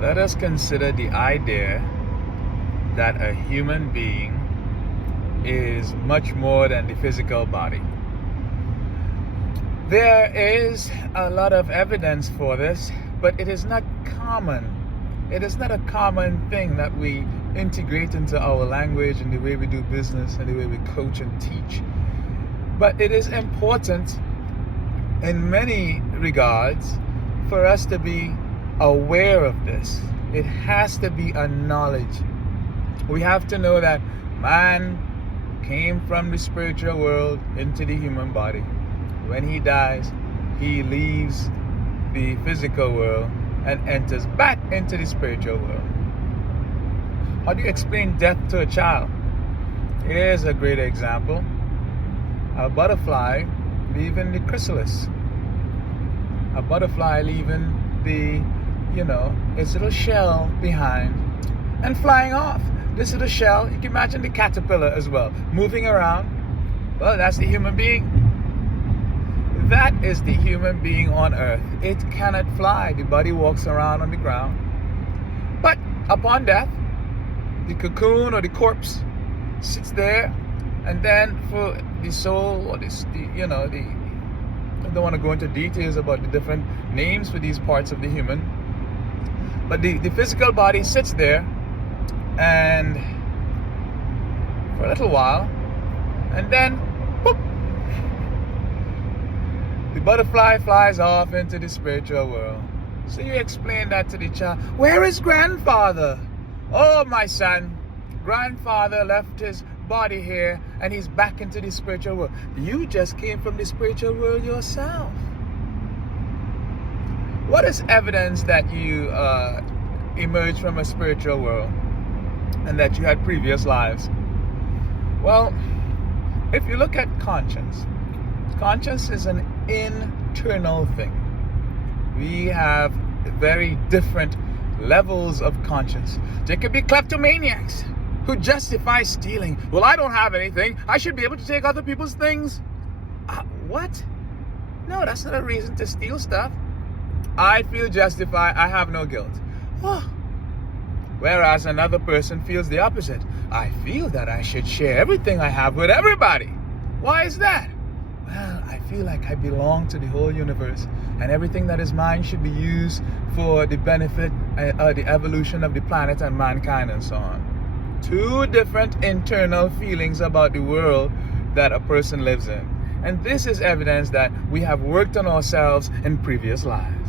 Let us consider the idea that a human being is much more than the physical body. There is a lot of evidence for this, but it is not common. It is not a common thing that we integrate into our language and the way we do business and the way we coach and teach. But it is important in many regards for us to be aware of this. It has to be a knowledge. We have to know that man came from the spiritual world into the human body. When he dies, he leaves the physical world and enters back into the spiritual world. How do you explain death to a child? Here's a great example. A butterfly leaving the chrysalis. A butterfly leaving its little shell behind and flying off. This little shell, you can imagine the caterpillar as well, moving around. Well, that's the human being. That is the human being on earth. It cannot fly. The body walks around on the ground. But upon death, the cocoon or the corpse sits there, and then for the soul or I don't want to go into details about the different names for these parts of the human, but the physical body sits there and for a little while, and then boop, the butterfly flies off into the spiritual world. So you explain that to the child. Where is grandfather? Oh, my son, grandfather left his body here and he's back into the spiritual world. You just came from the spiritual world yourself. What is evidence that you emerged from a spiritual world and that you had previous lives? Well, if you look at conscience is an internal thing. We have very different levels of conscience. There could be kleptomaniacs who justify stealing. Well, I don't have anything. I should be able to take other people's things. What? No, that's not a reason to steal stuff. I feel justified. I have no guilt. Oh. Whereas another person feels the opposite. I feel that I should share everything I have with everybody. Why is that? Well, I feel like I belong to the whole universe, and everything that is mine should be used for the benefit, the evolution of the planet and mankind and so on. Two different internal feelings about the world that a person lives in. And this is evidence that we have worked on ourselves in previous lives.